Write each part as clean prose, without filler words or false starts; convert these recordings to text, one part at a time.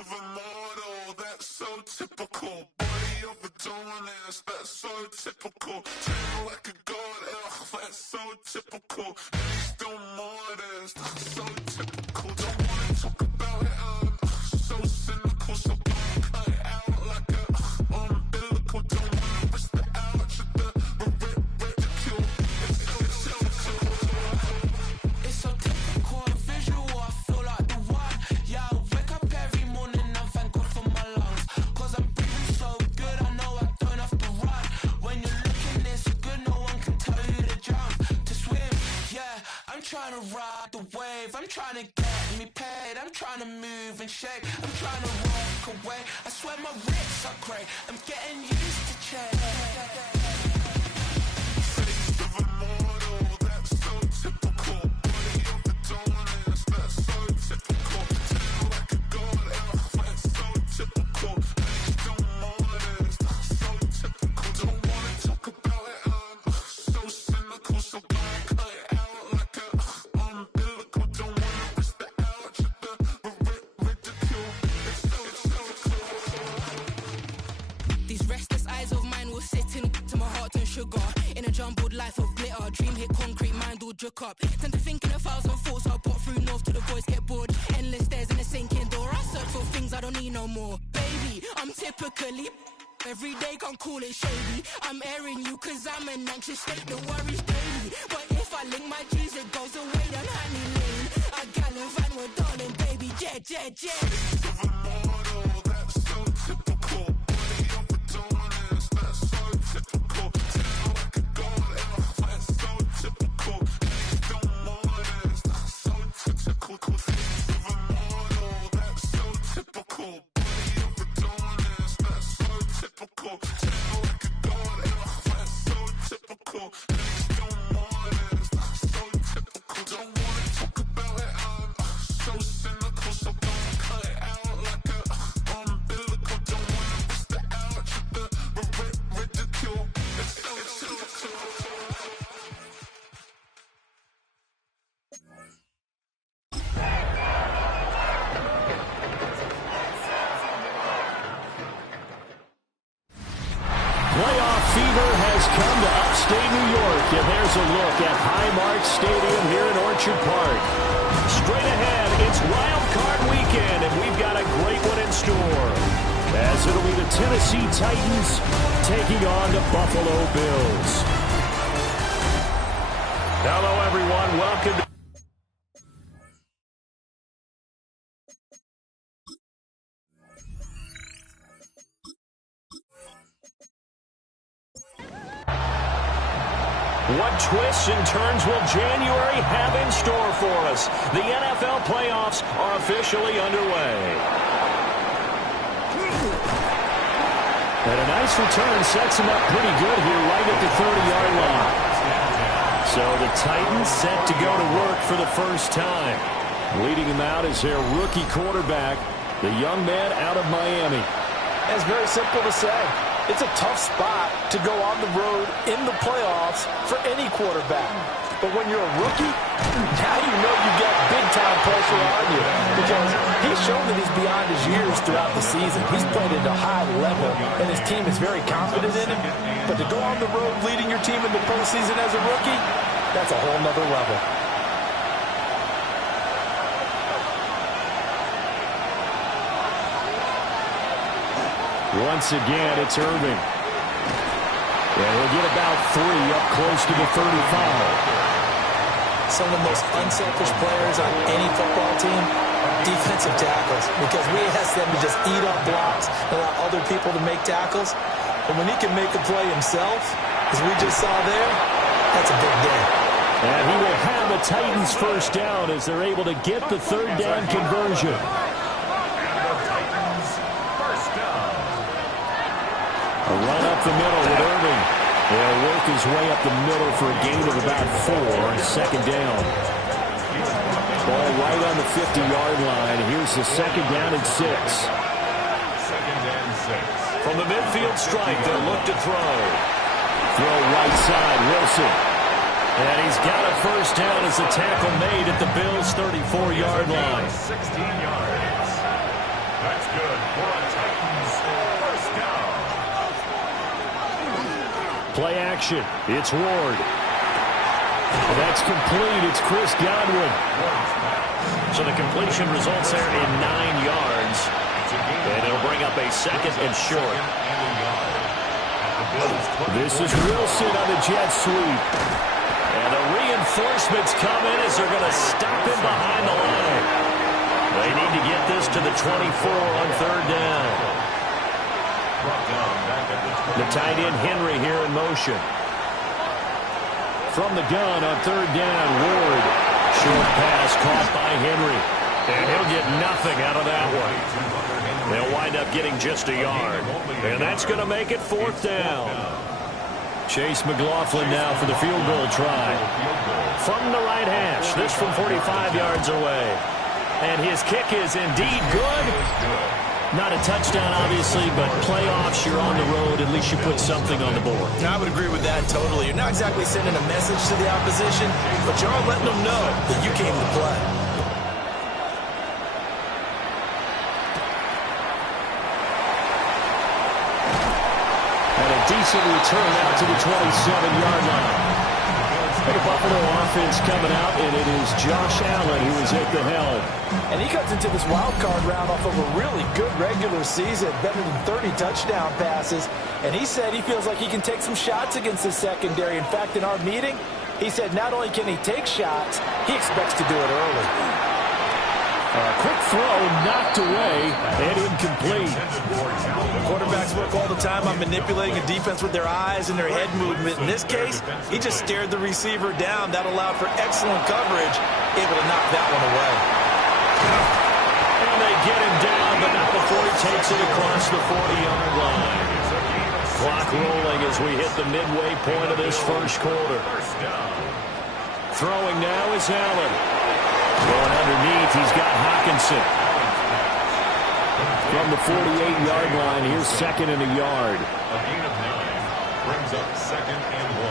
of a model, that's so typical. Body of Adonis, that's so typical. Tail like a god, ugh, that's so typical. And he's still modest, so typical. Don't wanna talk about it, so cynical. So don't cut it out like a umbilical. Don't wanna risk the ouch of the ridicule. It's so typical, visual, I feel like the one. Yeah, I wake up every morning and thank God for my lungs. Cause I'm breathing so good, I know I don't have to run. When you're looking this good, no one can tell you to jump, to swim. Yeah, I'm trying to ride the wave, I'm trying to get me paid, I'm trying to move and shake, I'm trying to walk away. I swear my wrists are great, I'm getting used to change. Face of a model, that's so typical. Body of Adonis, that's so typical. Tail like a god, ugh, that's so typical. And he's still modest, so typical. Don't wanna talk about it, so cynical. So don't cut it out like a umbilical. Don't wanna risk the ouch of the ridicule. These restless eyes of mine will sit in to my heart and sugar. In a jumbled life of glitter, dream hit concrete, mind all jook up. Tend to think in 1,000 thoughts, I'll pop through north to the voice, get bored. Endless stairs in a sinking door, I search for things I don't need no more. Baby, I'm typically every day, can't call it shady. I'm airing you cause I'm an anxious state, the worries daily. But if I link my G's, it goes away, then honey lane. I gallivant with darling, baby, jet. Face of a model, that's so typical. Body of Adonis, that's so typical. Tail like a god, ugh, that's so typical. And he's still modest, so typical. Face of a model, that's so typical. Body of Adonis, that's so typical. Tail like a god, ugh, that's so typical. And he's still modest, so typical. Don't wanna talk about it, so cynical. So don't cut it out like a umbilical. Don't wanna risk the ouch of the ridicule. It's typical. Playoff fever has come to upstate New York, and there's a look at Highmark Stadium here in Orchard Park. Straight ahead, it's Wildcard Weekend, and we've got a great one in store, as it'll be the Tennessee Titans taking on the Buffalo Bills. Hello, everyone. Welcome to What twists and turns will January have in store for us? The NFL playoffs are officially underway. And a nice return sets him up pretty good here right at the 30-yard line. So the Titans set to go to work for the first time. Leading him out is their rookie quarterback, the young man out of Miami. It's very simple to say. It's a tough spot to go on the road in the playoffs for any quarterback. But when you're a rookie, now you know you got big-time pressure on you, because he's shown that he's beyond his years throughout the season. He's played at a high level, and his team is very confident in him. But to go on the road leading your team in the postseason as a rookie, that's a whole nother level. Once again, it's Irving. And he'll get about 3 up close to the 35. Some of the most unselfish players on any football team, defensive tackles, because we ask them to just eat up blocks and allow other people to make tackles. But when he can make a play himself, as we just saw there, that's a big day. And he will have the Titans first down as they're able to get the third down conversion. A run up the middle with Irving. They'll work his way up the middle for a gain of about 4, second down. Ball right on the 50-yard line. Here's the second down and 6. From the midfield stripe, they'll look to throw. Throw right side, Wilson. And he's got a first down as the tackle made at the Bills' 34-yard line. 16 yards. That's good for a Titans first down. Play action. It's Ward. That's complete. It's Chris Godwin. So the completion results there in 9 yards. And it'll bring up a second and short. This is Wilson on the jet sweep. And the reinforcements come in as they're going to stop him behind the line. They need to get this to the 24 on third down. The tight end Henry here in motion. From the gun on third down, Ward. Short pass caught by Henry. And he'll get nothing out of that one. They'll wind up getting just a yard. And that's going to make it fourth down. Chase McLaughlin now for the field goal try. From the right hash. This from 45 yards away. And his kick is indeed good. Not a touchdown, obviously, but playoffs, you're on the road. At least you put something on the board. I would agree with that totally. You're not exactly sending a message to the opposition, but you're all letting them know that you came to play. And a decent return out to the 27-yard line. The Buffalo offense coming out, and it is Josh Allen who is at the helm. And he comes into this wild card round off of a really good regular season, better than 30 touchdown passes. And he said he feels like he can take some shots against the secondary. In fact, in our meeting, he said not only can he take shots, he expects to do it early. Quick throw, knocked away, and incomplete. Quarterbacks work all the time on manipulating a defense with their eyes and their head movement. In this case, he just stared the receiver down. That allowed for excellent coverage, able to knock that one away. And they get him down, but not before he takes it across the 40-yard line. Clock rolling as we hit the midway point of this first quarter. Throwing now is Allen. Going underneath, he's got Hawkinson. From the 48-yard line, here's second and a yard. A gain of 9 brings up second and 1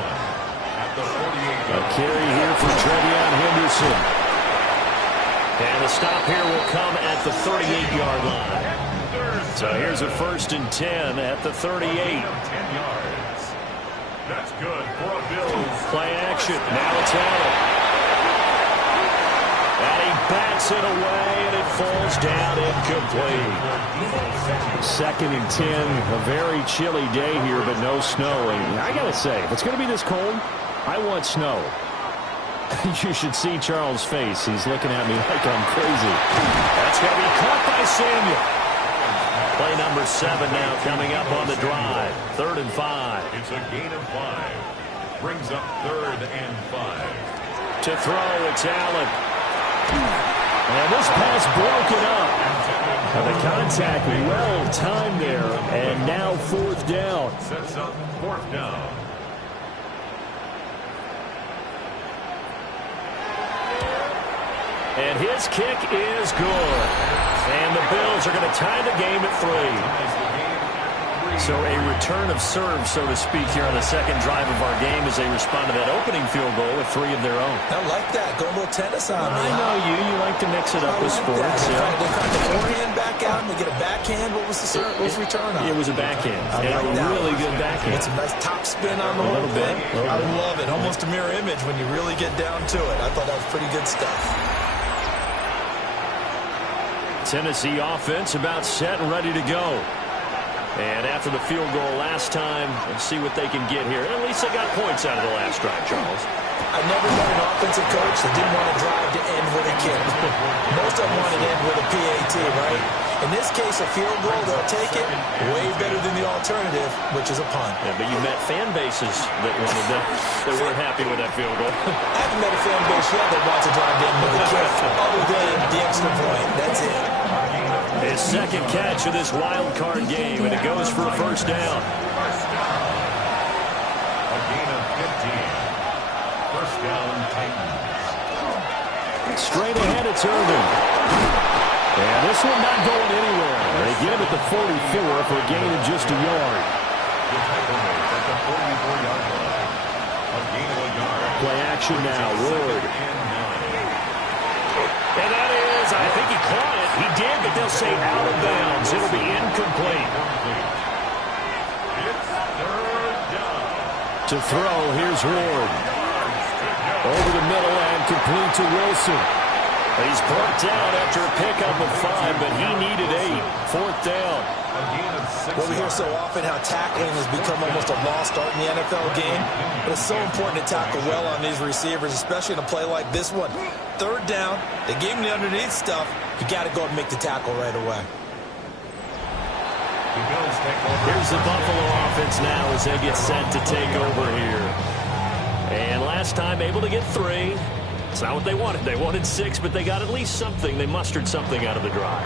at the 48. A carry here for Trevion Henderson. And the stop here will come at the 38-yard line. So here's a first and 10 at the 38. 10 yards. That's good for a Bills. Play action. Now it's Allen. And he bats it away, and it falls down incomplete. Second and 10, a very chilly day here, but no snow. And I got to say, if it's going to be this cold, I want snow. You should see Charles' face. He's looking at me like I'm crazy. That's going to be caught by Samuel. Play number 7 now coming up on the drive. 3rd and 5. It's a gain of 5. Brings up 3rd and 5. To throw, it's Allen. And this pass broken up. And the contact well timed there. And now 4th down. Sets up 4th down. And his kick is good. And the Bills are going to tie the game at 3. So a return of serve, so to speak, here on the second drive of our game as they respond to that opening field goal with 3 of their own. I like that. Go a little tennis on me. I know you. You like to mix it up with sports. They caught the forehand back out and they get a backhand. What was the serve? What was the return on? It was a backhand. I like that. Really good backhand. With some nice top spin on the whole thing. I love it. Almost a mirror image when you really get down to it. I thought that was pretty good stuff. Tennessee offense about set and ready to go. And after the field goal last time, let's see what they can get here. At least they got points out of the last drive, Charles. I never met an offensive coach that didn't want to drive to end with a kick. Most of them want to end with a PAT, right? In this case, a field goal, they'll take it. Way better than the alternative, which is a punt. Yeah, but you met fan bases that wanted that, that weren't happy with that field goal. I haven't met a fan base yet that wants to drive to end with a kick, other than the extra point. That's it. His second catch of this wild card game, and it goes for a first down. A gain of 15. First down, Titans. Straight ahead, it's Irvin. And this one not going anywhere. They get him at the 44 for a gain of just a yard. The Titans at the 44-yard line. A gain of a yard. Play action now, Ward. And 9. And that is, I think he caught it. He did, but they'll say out of bounds. It'll be incomplete. It's third down. To throw, here's Ward. Over the middle and complete to Wilson. He's brought down after a pickup of 5, but he needed 8. Fourth down. Well, we hear so often how tackling has become almost a lost art in the NFL game. But it's so important to tackle well on these receivers, especially in a play like this one. Third down, they gave him the underneath stuff. You got to go and make the tackle right away. Here's the Buffalo offense now as they get set to take over here. And last time able to get 3. It's not what they wanted. They wanted 6, but they got at least something. They mustered something out of the drive.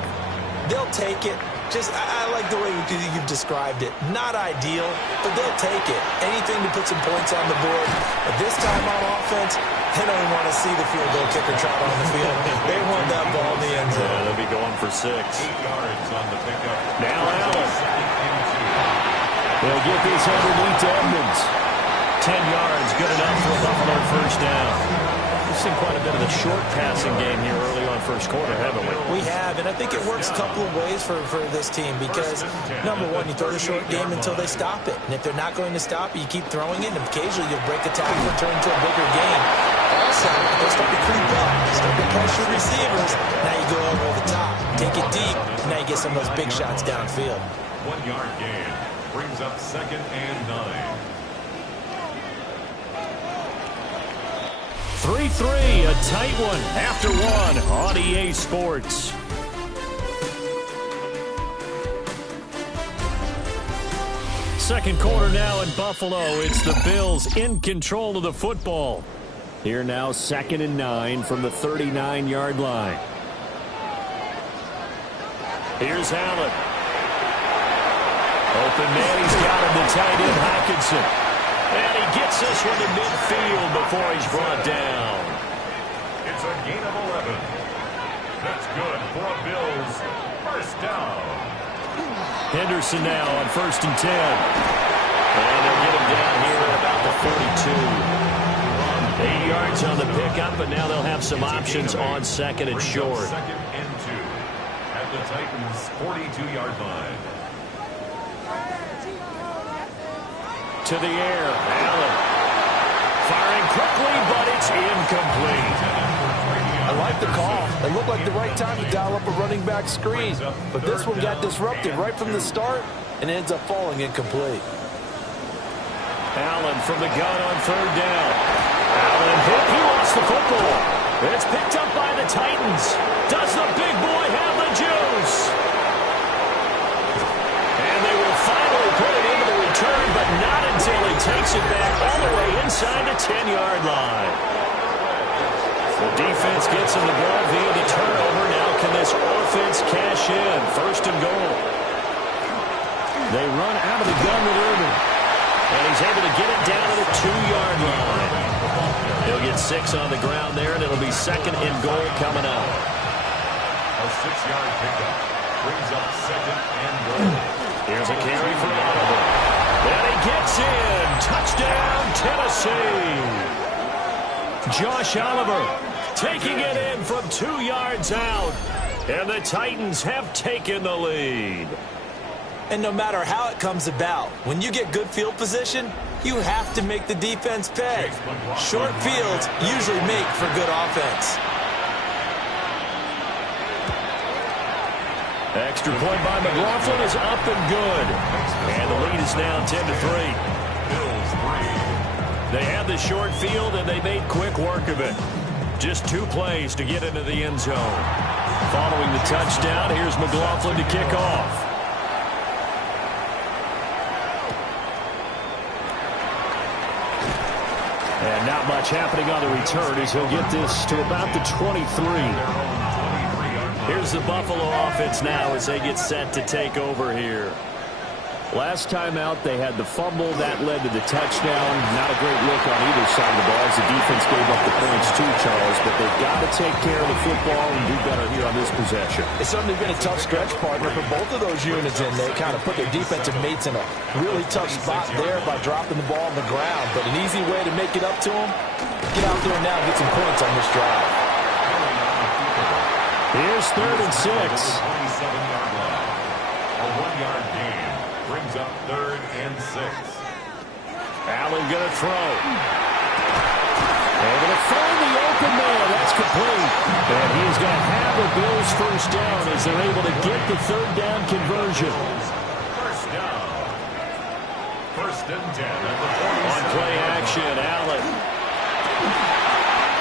They'll take it. I like the way you've described it. Not ideal, but they'll take it. Anything to put some points on the board. But this time on offense, they don't even want to see the field goal kicker trot on the field. They want that ball in the end zone. Yeah, they'll be going for 6. 8 yards on the pickup. Now Allen. They'll get this underneath to Edmonds. 10 yards, good enough for a Buffalo first down. We've seen quite a bit of the short passing game here early on first quarter, haven't we? We have, and I think it works a couple of ways for this team because, number one, you throw the short game until they stop it. And if they're not going to stop it, you keep throwing it, and occasionally you'll break a tackle and turn into a bigger game. Also, they'll start to creep up, start to pressure receivers. Now you go over the top, take it deep, and now you get some of those big shots downfield. 1 yard gain brings up 2nd and 9. 3-3, a tight one after 1 on EA Sports. Second quarter now in Buffalo. It's the Bills in control of the football. Here now 2nd and 9 from the 39-yard line. Here's Allen. Open man, he's got him, the tight end Hockenson. And he gets this one to midfield before he's brought down. It's a gain of 11. That's good for a Bills first down. Henderson now on 1st and 10. And they'll get him down here at about the 42. 8 yards on the pickup, but now they'll have some options on 2nd and short. 2nd and 2 at the Titans' 42-yard line. To the air, Allen. Firing quickly, but it's incomplete. I like the call. It looked like the right time to dial up a running back screen. But this one got disrupted right from the start and ends up falling incomplete. Allen from the gun on 3rd down. Allen hit. He lost the football. It's picked up by the Titans. Does the big boy have the juice? And they will finally put it into the return, but not until he takes it back all the way inside the 10-yard line. The defense gets him the ball via the turnover. Now can this offense cash in? 1st and goal. They run out of the gun with Irvin. And he's able to get it down to the 2-yard line. He'll get 6 on the ground there, and it'll be 2nd and goal coming up. A 6-yard pickup brings up 2nd and goal. Here's a carry for Oliver. And he gets in. Touchdown, Tennessee. Josh Oliver taking it in from 2 yards out. And the Titans have taken the lead. And no matter how it comes about, when you get good field position, you have to make the defense pay. Short fields usually make for good offense. Extra point by McLaughlin is up and good. And the lead is now 10-3. Bills 3. They had the short field, and they made quick work of it. Just 2 plays to get into the end zone. Following the touchdown, here's McLaughlin to kick off. And not much happening on the return as he'll get this to about the 23. Here's the Buffalo offense now as they get set to take over here. Last time out, they had the fumble. That led to the touchdown. Not a great look on either side of the ball as the defense gave up the points too, Charles. But they've got to take care of the football and do better here on this possession. It's certainly been a tough stretch, partner, for both of those units, and they kind of put their defensive mates in a really tough spot there by dropping the ball on the ground. But an easy way to make it up to them, get out there now and get some points on this drive. Here's 3rd and 6. 27-yard line. A 1-yard gain brings up 3rd and 6. Allen going to throw. Able to find the open man. That's complete. And he's going to have the Bills first down as they're able to get the 3rd down conversion. First down. 1st and 10 at the 47. On play action, Allen.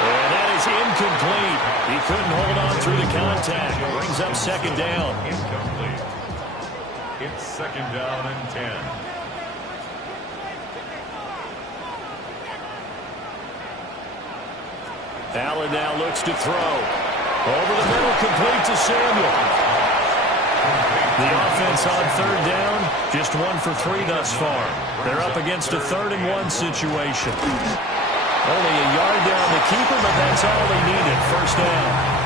And that is incomplete. He couldn't hold on through the contact. Brings up 2nd down. Incomplete. It's 2nd down and 10. Allen now looks to throw. Over the middle, complete to Samuel. The offense on 3rd down, just 1 for 3 thus far. They're up against a 3rd and 1 situation. Only a yard down the keeper, but that's all they needed. First down.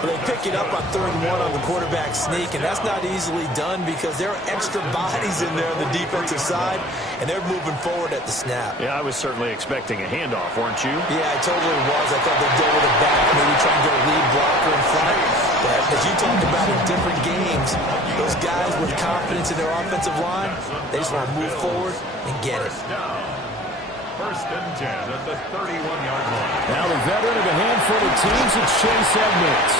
They pick it up on 3rd and 1 on the quarterback sneak, and that's not easily done because there are extra bodies in there on the defensive side, and they're moving forward at the snap. Yeah, I was certainly expecting a handoff, weren't you? Yeah, I totally was. I thought they'd go with the back, maybe try and get a lead blocker in front. But as you talked about in different games, those guys with confidence in their offensive line, they just want to move forward and get it. 1st and 10 at the 31-yard line. Now the veteran of a handful of teams, it's Chase Edmonds.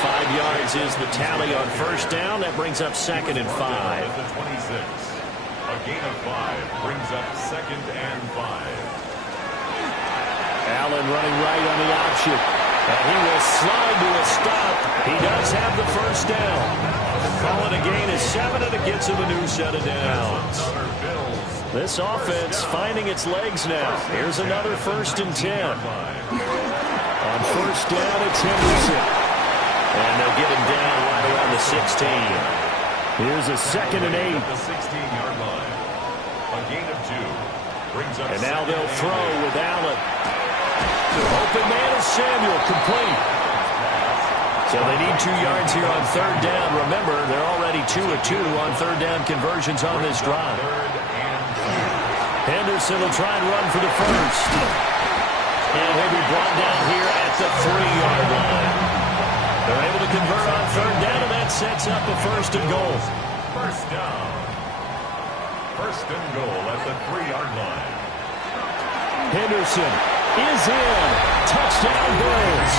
5 yards is the tally on 1st down. That brings up 2nd and 5. At the 26. A gain of 5 brings up 2nd and 5. Allen running right on the option. And he will slide to a stop. He does have the first down. Call it a gain of 7, and it gets him a new set of downs. This offense finding its legs now. Here's another 1st and 10. On 1st down, it's Henderson. And they'll get him down right around the 16. Here's a 2nd and 8. The 16-yard line. A gain of 2 brings up. And now they'll throw with Allen. Open man is Samuel, complete. So they need 2 yards here on 3rd down. Remember, they're already 2 of 2 on 3rd down conversions on this drive. Henderson will try and run for the first. And he'll be brought down here at the 3-yard line. They're able to convert on 3rd down, and that sets up a 1st and goal. First down. 1st and goal at the 3-yard line. Henderson is in. Touchdown Bills.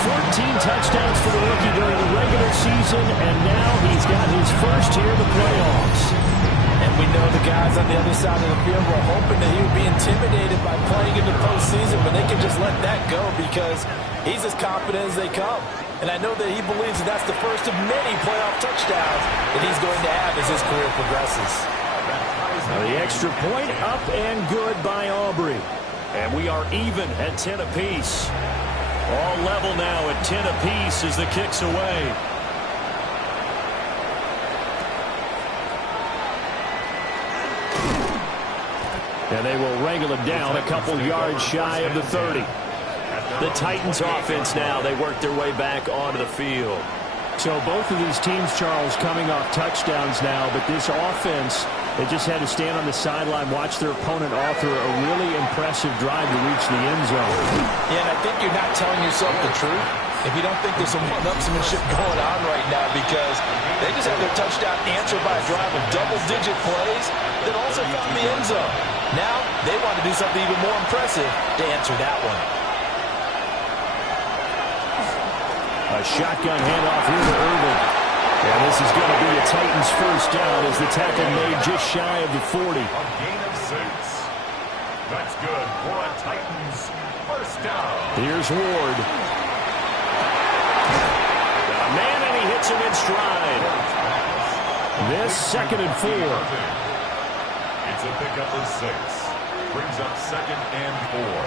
14 touchdowns for the rookie during the regular season, and now he's got his first here in the playoffs. And we know the guys on the other side of the field were hoping that he would be intimidated by playing in the postseason, but they can just let that go because he's as confident as they come. And I know that he believes that that's the first of many playoff touchdowns that he's going to have as his career progresses. Now the extra point up and good by Aubrey. And we are even at 10 apiece. All level now at 10 apiece as the kick's away. And they will wrangle it down a couple yards shy of the 30. The Titans offense now, they work their way back onto the field. So both of these teams, Charles, coming off touchdowns now, but this offense, they just had to stand on the sideline, watch their opponent author a really impressive drive to reach the end zone. Yeah, and I think you're not telling yourself the truth if you don't think there's some one-upsmanship going on right now, because they just had their touchdown answered by a drive of double-digit plays that also found the end zone. Now they want to do something even more impressive to answer that one. A shotgun handoff here to Irvin. And this is going to be a Titans first down as the tackle made just shy of the 40. A gain of 6. That's good for a Titans first down. Here's Ward. Got a man, and he hits him in stride. This 2nd and 4. It's a pickup of 6. Brings up 2nd and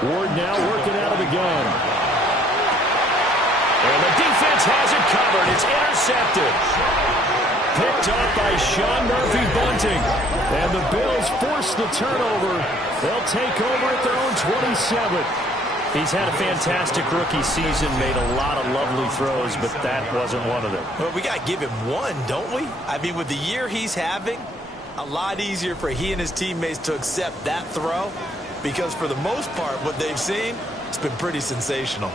4. Ward now working out of the gun. And the defense has it covered. It's intercepted. Picked up by Sean Murphy-Bunting. And the Bills force the turnover. They'll take over at their own 27. He's had a fantastic rookie season, made a lot of lovely throws, but that wasn't one of them. Well, we got to give him one, don't we? I mean, with the year he's having, a lot easier for he and his teammates to accept that throw, because for the most part, what they've seen, It's been pretty sensational.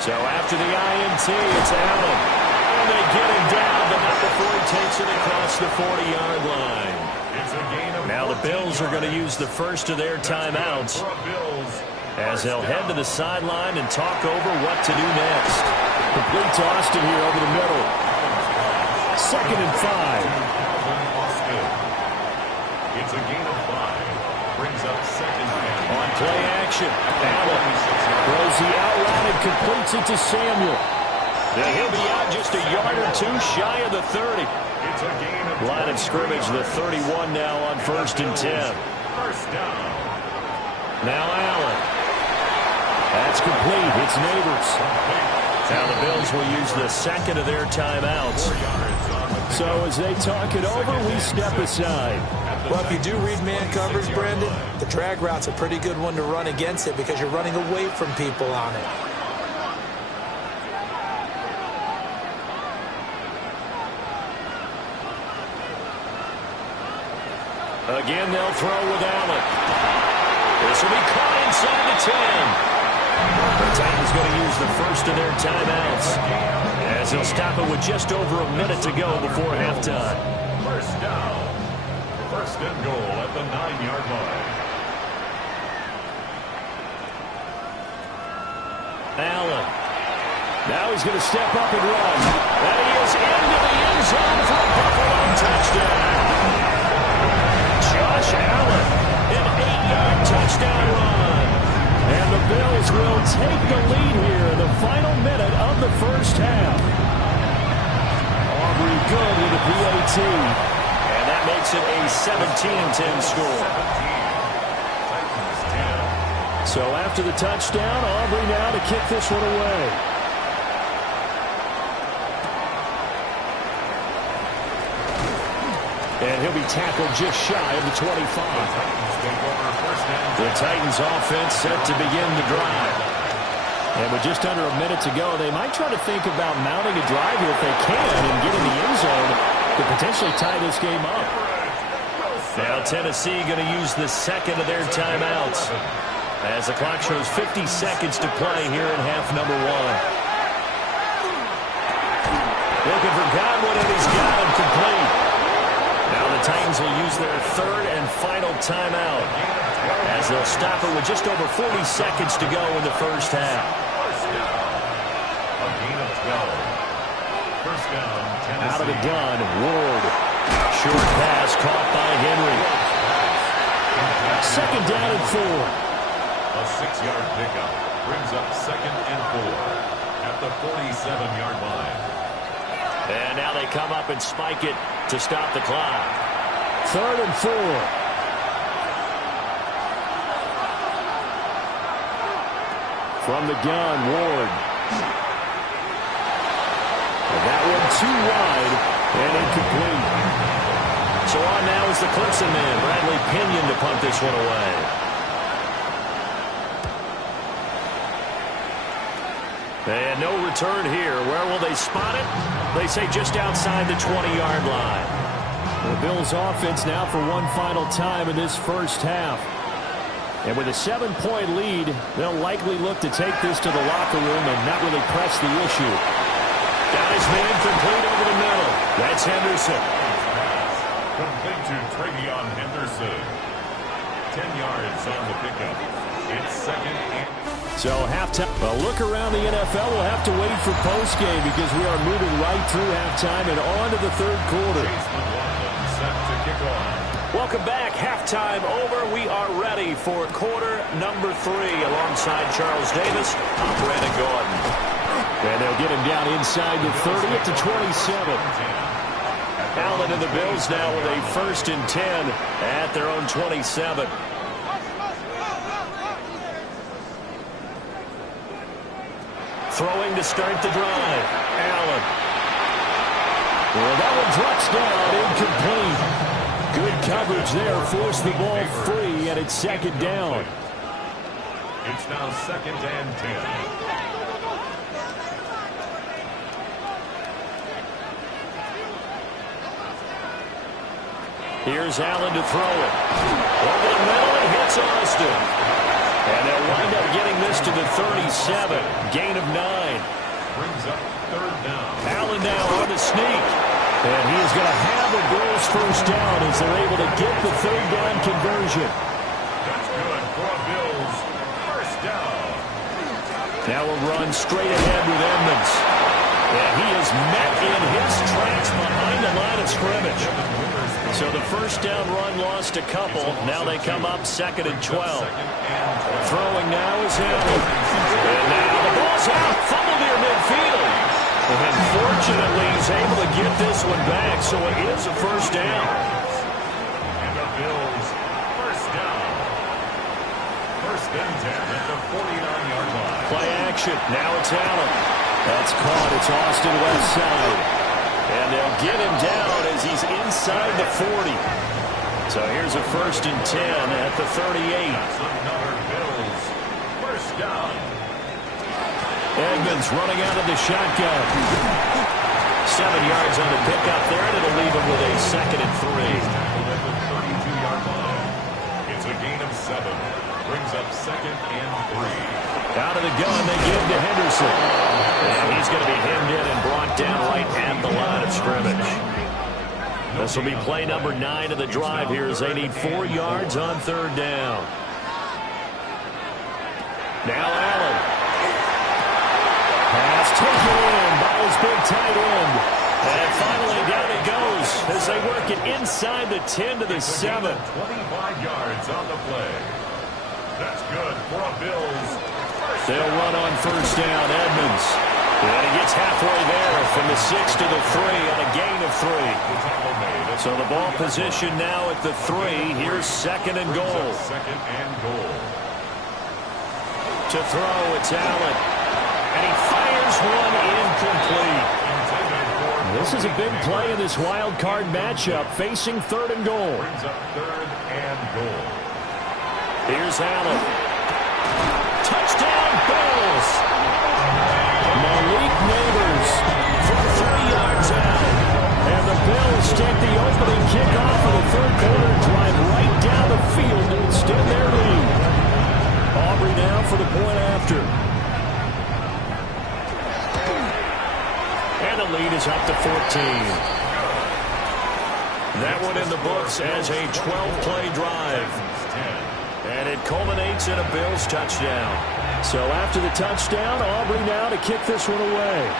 So after the INT, it's Allen. And they get him down, but not before he takes it across the 40-yard line. Now the Bills are going to use the first of their timeouts as they'll head to the sideline and talk over what to do next. Complete to Austin here over the middle. 2nd and 5. It's a gain of 5. Brings up 2nd and On play action, Allen Throws the out route and completes it to Samuel. Yeah, he'll be out just a yard or two shy of the 30. it's a gain of Line of scrimmage, the 31 now on 1st and 10. First down. Now Allen. That's complete. It's Neighbors. Now the Bills will use the second of their timeouts. So as they talk it over, we step aside. Well, if you do read man coverage, Brandon, the drag route's a pretty good one to run against it because you're running away from people on it. Again, they'll throw with Allen. This will be caught inside the 10. The Titans going to use the first of their timeouts as they'll stop it with just over a minute to go before halftime. First down. First and goal at the 9-yard line. Allen. Now he's going to step up and run. And he is into the end zone for a Buffalo touchdown. Josh Allen, an 8-yard touchdown run. And the Bills will take the lead here in the final minute of the first half. Aubrey good with a PAT. And that makes it a 17-10 score. So after the touchdown, Aubrey now to kick this one away. And he'll be tackled just shy of the 25. The Titans offense set to begin the drive. And with just under a minute to go, they might try to think about mounting a drive here if they can and get in the end zone to potentially tie this game up. Now Tennessee going to use the second of their timeouts as the clock shows 50 seconds to play here in half number 1. Looking for Godwin, and he's got him complete. Now the Titans will use their third and final timeout as they'll stop it with just over 40 seconds to go in the first half. A gain of 12. First down, Tennessee. Out of the gun, Ward. Short pass caught by Henry. 2nd down and 4. A 6-yard pickup brings up 2nd and 4 at the 47-yard line. And now they come up and spike it to stop the clock. 3rd and 4. From the gun, Ward. And that one too wide and incomplete. So on now is the Clemson man, Bradley Pinion, to punt this one away. And no return here. Where will they spot it? They say just outside the 20-yard line. The Bills offense now for one final time in this first half. And with a 7-point lead, they'll likely look to take this to the locker room and not really press the issue. Got his man complete over the middle. That's Henderson. Complete to Travion Henderson. 10 yards on the pickup. It's 2nd and... So halftime. A look around the NFL. We'll have to wait for postgame because we are moving right through halftime and on to the 3rd quarter. Chase McLaughlin set to kick off. Welcome back. Halftime over. We are ready for quarter number 3 alongside Charles Davis, I'm Brandon Gordon. And they'll get him down inside the 30 at the 27. Allen and the Bills now with a 1st and 10 at their own 27. Throwing to start the drive. Allen. Well, that one drops down, incomplete. Good coverage there, forced the ball free, and it's 2nd down. It's now 2nd and 10. Here's Allen to throw it. Over the middle, and hits Austin. And they'll wind up getting this to the 37. Gain of 9. Brings up third down. Allen now on the sneak. And he is going to have the Bills first down as they're able to get the third down conversion. That's good for a Bills first down. Now we'll run straight ahead with Edmonds. And he is met in his tracks behind the line of scrimmage. So the first down run lost a couple. Now they come up 2nd and 12. Throwing now is Allen. And now the ball's out. Fumble near midfield. And fortunately, he's able to get this one back, so it is a first down. And the Bills first down. First and 10 at the 49-yard line. Play action. Now it's Allen. That's caught. It's Austin West side. And they'll get him down as he's inside the 40. So here's a first and 10 at the 38. That's another Bills first down. Edmonds running out of the shotgun. 7 yards on the pickup there, and it'll leave him with a 2nd and 3. Tackled at the 32-yard line. It's a gain of 7. Brings up 2nd and 3. Out of the gun, they give to Henderson. And he's going to be hemmed in and brought down right at the line of scrimmage. This will be play number 9 of the drive here as they need 4 yards on third down. Now Allen. Pass taken in by his big tight end. And finally down it goes as they work it inside the 10 to the 7. 25 yards on the play. That's good for a Bills. They'll run on first down, Edmonds. And he gets halfway there from the 6 to the 3 on a gain of 3. So the ball position now at the 3. Here's 2nd and goal. 2nd and goal. To throw, it's Allen. And he fires one incomplete. This is a big play in this wild card matchup, facing 3rd and goal. Brings up 3rd and goal. Here's Allen. Touchdown, Bills. Malik Neighbors from 3 yards out. And the Bills take the opening kickoff of the 3rd quarter, drive right down the field to extend their lead. Aubrey now for the point after. And the lead is up to 14. That one in the books as a 12-play drive. And it culminates in a Bills touchdown. So after the touchdown, Aubrey now to kick this one away.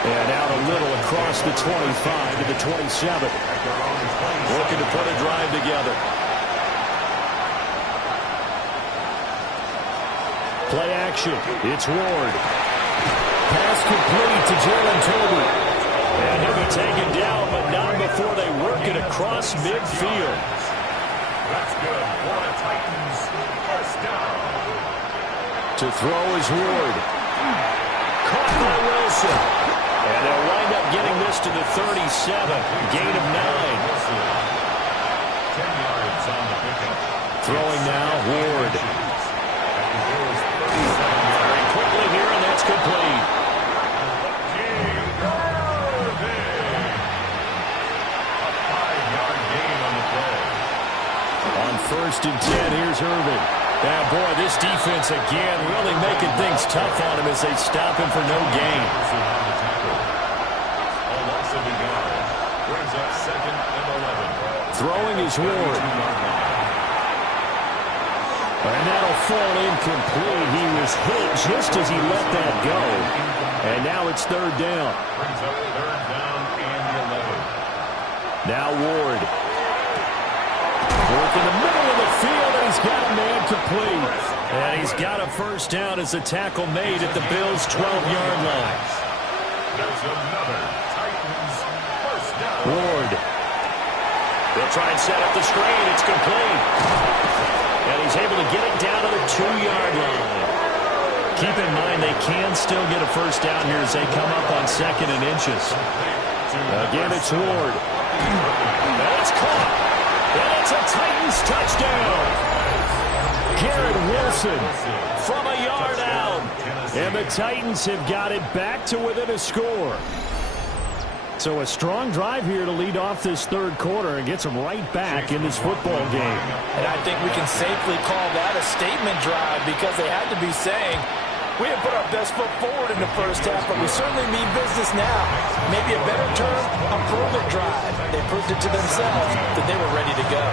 And out a little across the 25 to the 27. Looking to put a drive together. Play action. It's Ward. Pass complete to Jalen Tolbert. And he'll be taken down, but not before they work it across midfield. That's good for a Titans first down. To throw is Ward. Caught by Wilson. And they'll wind up getting this to the 37. Gain of 9. 10 yards on the pickup. Throwing now, Ward. Very quickly here, and that's complete. On 1st and 10, here's Irvin. Now, boy, this defense again really making things tough on him as they stop him for no gain. Throwing is Ward. And that'll fall incomplete. He was hit just as he let that go. And now it's 3rd down. Brings up 3rd down and 11. Now Ward. Work in the middle of the field, and he's got a man complete. And he's got a first down as the tackle made at the Bills' 12-yard line. There's another Titans first down. Ward. They'll try and set up the screen. It's complete. And he's able to get it down to the 2-yard line. Keep in mind they can still get a first down here as they come up on 2nd and inches. Again, it's Ward. And it's caught. And it's a Titans touchdown. Garrett Wilson from a yard out. And the Titans have got it back to within a score. So a strong drive here to lead off this third quarter and gets them right back in this football game. And I think we can safely call that a statement drive because they had to be saying, we have put our best foot forward in the first half, but we certainly mean business now. Maybe a better term, a prove-it drive. They proved it to themselves that they were ready to go.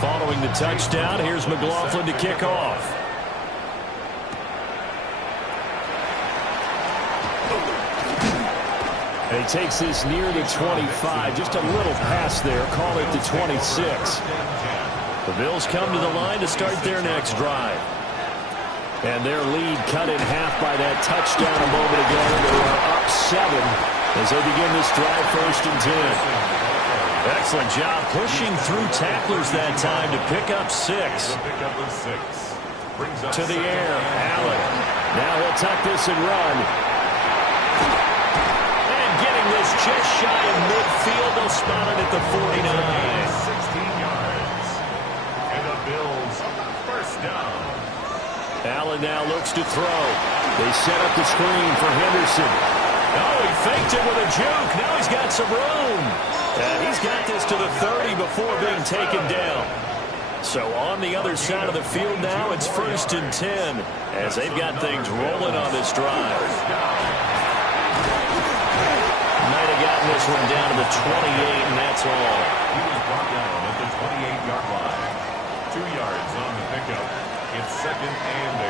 Following the touchdown, here's McLaughlin to kick off. And he takes this near the 25, just a little pass there, call it the 26. The Bills come to the line to start their next drive. And their lead cut in half by that touchdown a moment ago. They are up 7 as they begin this drive, 1st and 10. Excellent job pushing through tacklers that time to pick up 6. To the air, Allen. Now he'll tuck this and run. And getting this just shy of midfield, they'll spot it at the 49. 16 yards. And the Bills, first down. Allen now looks to throw. They set up the screen for Henderson. Oh, he faked it with a juke. Now he's got some room. And he's got this to the 30 before being taken down. So on the other side of the field now, it's 1st and 10 as they've got things rolling on this drive. Might have gotten this one down to the 28, and that's all. He was brought down at the 28-yard line. 2 yards on the pickup. It's 2nd and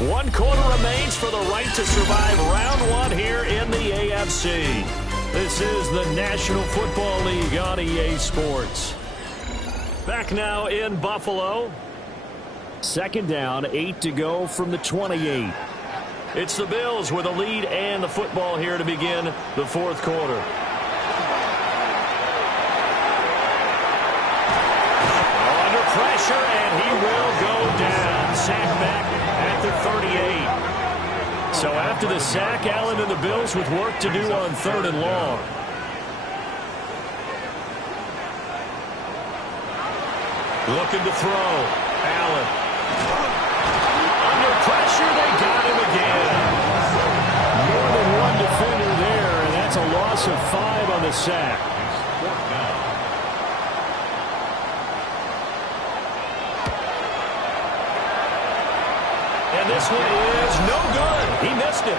8. 1 quarter remains for the right to survive round 1 here in the AFC. This is the National Football League on EA Sports. Back now in Buffalo. 2nd down, 8 to go from the 28. It's the Bills with a lead and the football here to begin the 4th quarter. Under pressure, and he will go down. Sack back at the 38. So after the sack, Allen and the Bills with work to do on 3rd and long. Looking to throw. Allen. Under pressure, they got him again. More than one defender there, and that's a loss of 5 on the sack. And this one is no good. He missed it.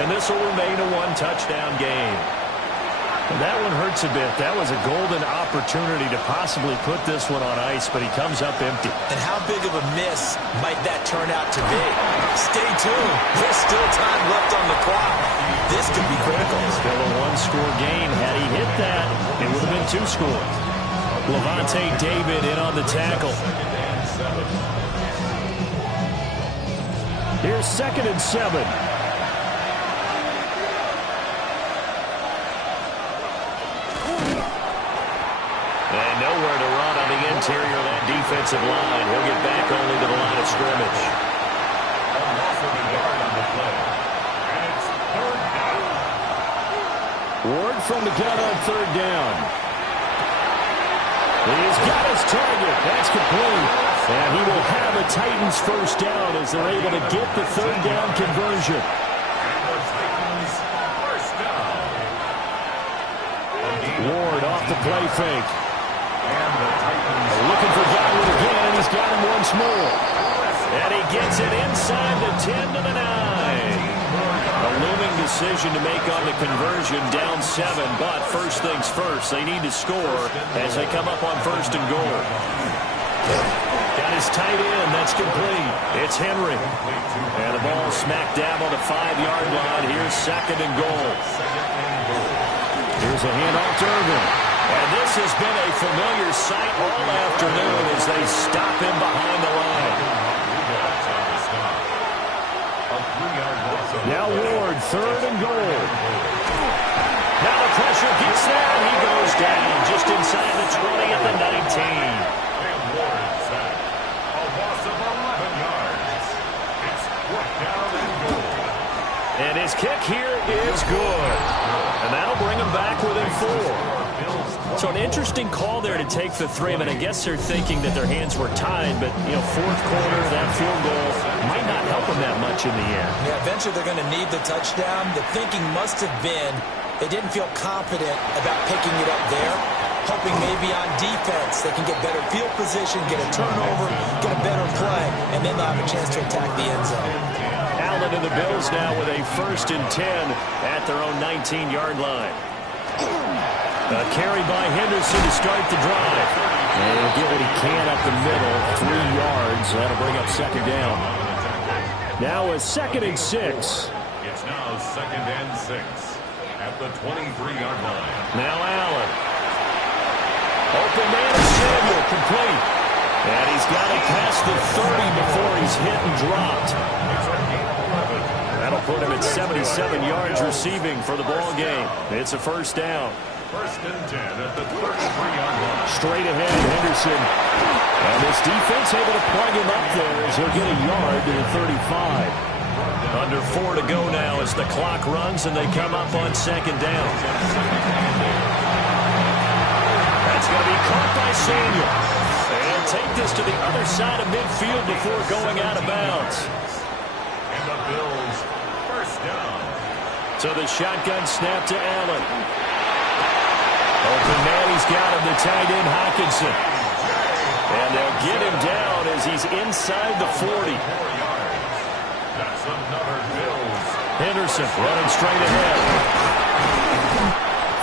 And this will remain a 1-touchdown game. And that one hurts a bit. That was a golden opportunity to possibly put this one on ice, but he comes up empty. And how big of a miss might that turn out to be? Stay tuned. There's still time left on the clock. This could be critical. Still a 1-score game. Had he hit that, it would have been 2 scores. Levante David in on the tackle. Here's 2nd and 7. And nowhere to run on the interior of that defensive line. He'll get back only to the line of scrimmage. A loss of a yard on the play. And it's 3rd down. Ward from the gun on 3rd down. He's got his target. That's complete. And he will have a Titans first down as they're able to get the 3rd down conversion. And the Titans first down. Ward off the play fake. And the Titans Looking for Godwin again. He's got him once more. And he gets it inside the 10 to the 9. A looming decision to make on the conversion, down 7. But first things first, they need to score as they come up on 1st and goal. Got his tight end. That's complete. It's Henry. And the ball smack dab on the 5-yard line. Here's 2nd and goal. Here's a handoff to Irvin. And this has been a familiar sight all afternoon as they stop him behind the line. Now Ward, 3rd and goal. Now the pressure gets there, and he goes down just inside the 20 at the 19. And Ward sack. A loss of 11 yards. It's 4th down and goal. And his kick here is good. And that'll bring him back within 4. So an interesting call there to take the 3. I mean, I guess they're thinking that their hands were tied, but, you know, fourth quarter, that field goal might not help them that much in the end. Yeah, eventually they're going to need the touchdown. The thinking must have been they didn't feel confident about picking it up there, hoping maybe on defense they can get better field position, get a turnover, get a better play, and then they'll have a chance to attack the end zone. Allen and the Bills now with a 1st and 10 at their own 19-yard line. A carry by Henderson to start the drive. And he'll get what he can up the middle, 3 yards. That'll bring up 2nd down. Now a 2nd and 6. It's now 2nd and 6 at the 23-yard line. Now Allen. Open man is Samuel, complete. And he's got it past the 30 before he's hit and dropped. That'll put him at 77 yards receiving for the ball game. It's a 1st down. 1st and 10 at the 33-yard line. Straight ahead, Henderson. And this defense able to plug him up there as he'll get a yard to the 35. Under 4 to go now as the clock runs and they come up on 2nd down. That's going to be caught by Samuel. And take this to the other side of midfield before going out of bounds. And the Bills, 1st down. So the shotgun snap to Allen. Open man, he's got him, the tight end Hockenson. And they'll get him down as he's inside the 40. That's another Bills. Henderson running straight ahead.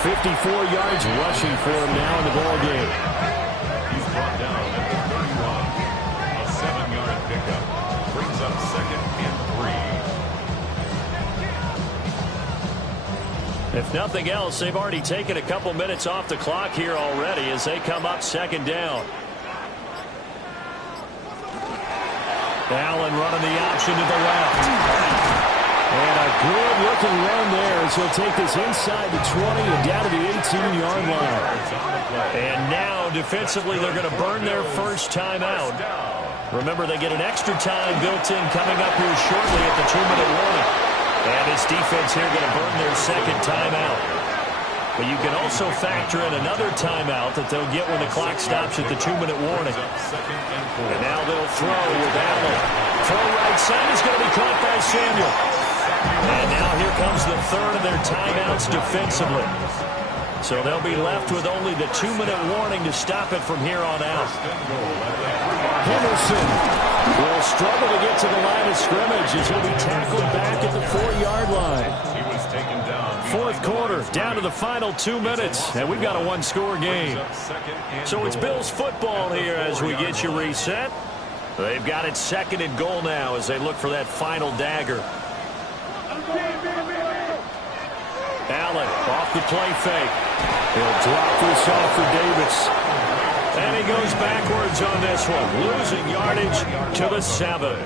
54 yards rushing for him now in the ball game. He's brought down at the 31. A 7-yard pickup brings up 2nd and 3. If nothing else, they've already taken a couple minutes off the clock here already as they come up 2nd down. Allen running the option to the left. And a good-looking run there as he'll take this inside the 20 and down to the 18-yard line. And now, defensively, they're going to burn their 1st timeout. Remember, they get an extra time built in coming up here shortly at the 2-minute warning. And this defense here going to burn their 2nd timeout. But you can also factor in another timeout that they'll get when the clock stops at the 2-minute warning. And now they'll throw with Allen. Throw right side is going to be caught by Samuel. And now here comes the 3rd of their timeouts defensively. So they'll be left with only the 2-minute warning to stop it from here on out. Henderson will struggle to get to the line of scrimmage as he'll be tackled back at the 4-yard line. He was taken down. 4th quarter, down to the final 2 minutes, and we've got a 1-score game. So it's Bills football here as we get you reset. They've got it 2nd and goal now as they look for that final dagger. Allen off the play fake. He'll drop this off for Davis. And he goes backwards on this one, losing yardage to the 7.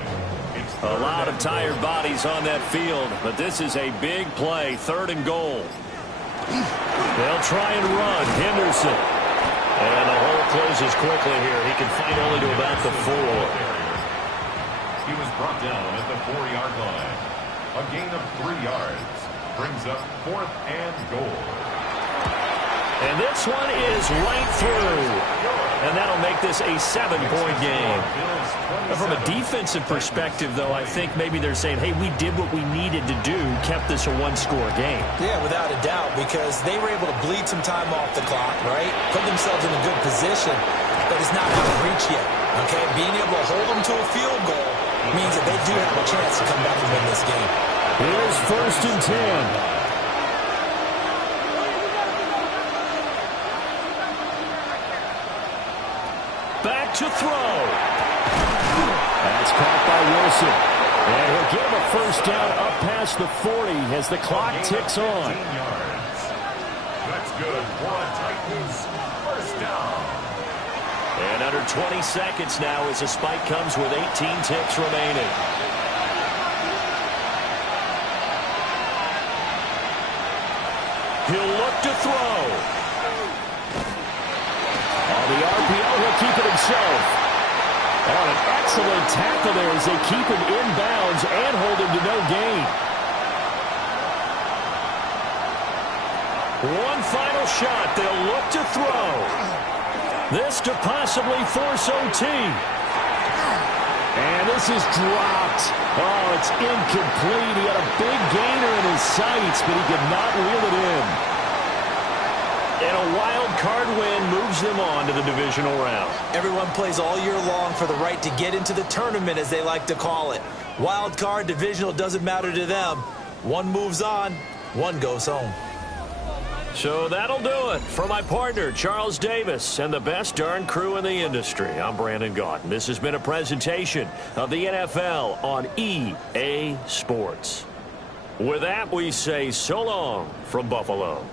A lot of tired bodies on that field, but this is a big play, 3rd and goal. They'll try and run. Henderson. And the hole closes quickly here. He can fight only to about the 4. He was brought down at the 4-yard line. A gain of 3 yards brings up 4th and goal. And this one is right through. And that'll make this a 7-point game. From a defensive perspective, though, I think maybe they're saying, hey, we did what we needed to do, kept this a 1-score game. Yeah, without a doubt, because they were able to bleed some time off the clock, right? Put themselves in a good position, but it's not out of reach yet, okay? Being able to hold them to a field goal means that they do have a chance to come back and win this game. Here's 1st and 10. Back to throw. That's caught by Wilson. And he'll give him a 1st down up past the 40 as the clock ticks on. That's good for a Titans 1st down. And under 20 seconds now as the spike comes with 18 ticks remaining. He'll look to throw. On the RPO, he'll keep it himself. On an excellent tackle there as they keep him inbounds and hold him to no gain. One final shot. They'll look to throw. This to possibly force OT. And this is dropped. Oh, it's incomplete. He had a big gainer in his sights, but he could not reel it in. And a wild card win moves them on to the divisional round. Everyone plays all year long for the right to get into the tournament, as they like to call it. Wild card, divisional, doesn't matter to them. One moves on, one goes home. So that'll do it for my partner, Charles Davis, and the best darn crew in the industry. I'm Brandon Gaudin. This has been a presentation of the NFL on EA Sports. With that, we say so long from Buffalo.